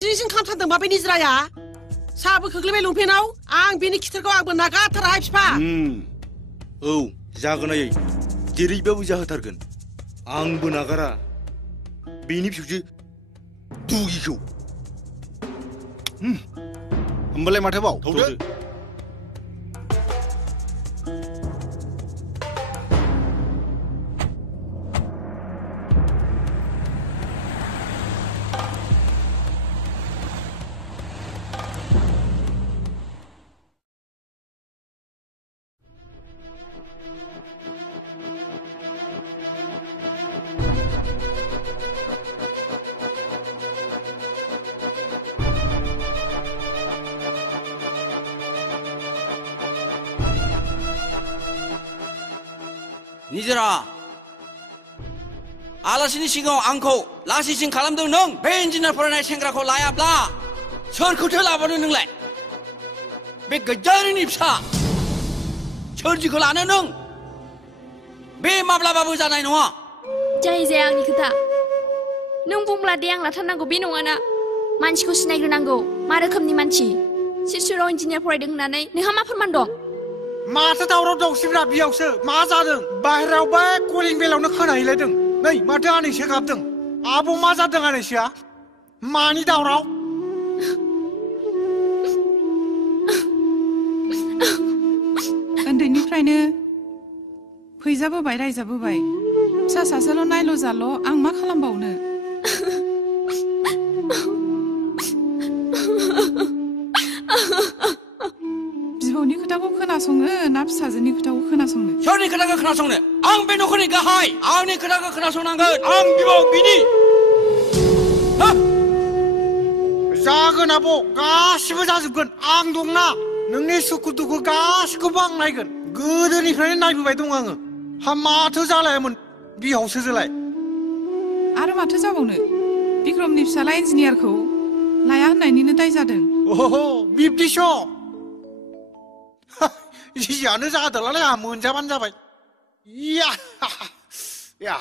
जिसिं खामथारदों मा बे निज्राया साहाबो खोख्लैबाय लंपेन्टआव आं बेनि खिथेरखौ आंबो नागारथाराहाय बिफा औ जागोन आयै जेरैबाबो जाहोथारगोन आंबो नागारा बेनि फिसौजो दुगिखौ होमबालाय माथोबाव थौदो निजोरा आलासिनि सिगाङाव आंखौ लासिसिं खालामदों नों बे इन्जिनियार फरायनाय सेंग्राखौ लायाब्ला सोरखौथो लाबोनो नोंलाय बे गैजारिनि फिसा सोरजिखौ लानो नों बे माब्लाबाबो जानाय नङा जाय जाया आंनि खोथा नों बुंब्ला दे आं लाथारनांगौ बे नङाना मानसिखौ सिनायग्रोनांगौ मा रोखोमनि मानसि सिसुराव इन्जिनियार फरायदों होननानै नोंहा मा फोरमान दं माथो दावराव दावसिब्रा बियावसो मा जादों बाहेरायाव बे कलिं बेलावनो खोनाहैलायदों नै माथो आनैसो गाबदों आब' मा जादों आनैसोआ मानि दावराव उन्दैनिफ्रायनो फैजाबोबाय रायजाबोबाय फिसा सासेल' नायल' जाल' आं मा खालामबावनो बिबौनि खोथाखौ खोनासङो ना फिसाजोनि खोथाखौ खोनासङो सोरनि खोथाखौ खोनासंनो आं बे नखरनि गाहाय आंनि खोथाखौ खोनासंनांगोन आं बिबौ बिनि जागोन आब' गासिबो जाजोबगोन आं दंना नोंनि सुखु दुखु गासिखौबो आं नायगोन गोदोनिफ्रायनो नायबोबाय दं आङो हा माथो जालायामोन बिहावसोजोलाय आरो माथो जाबावनो बिक्रमनि फिसाला इन्जिनियारखौ लाया होननायनिनो दाय जादों ओहो बिब्दिस' जियानो जादोलाय आंहा मोनजाबानो जाबाय या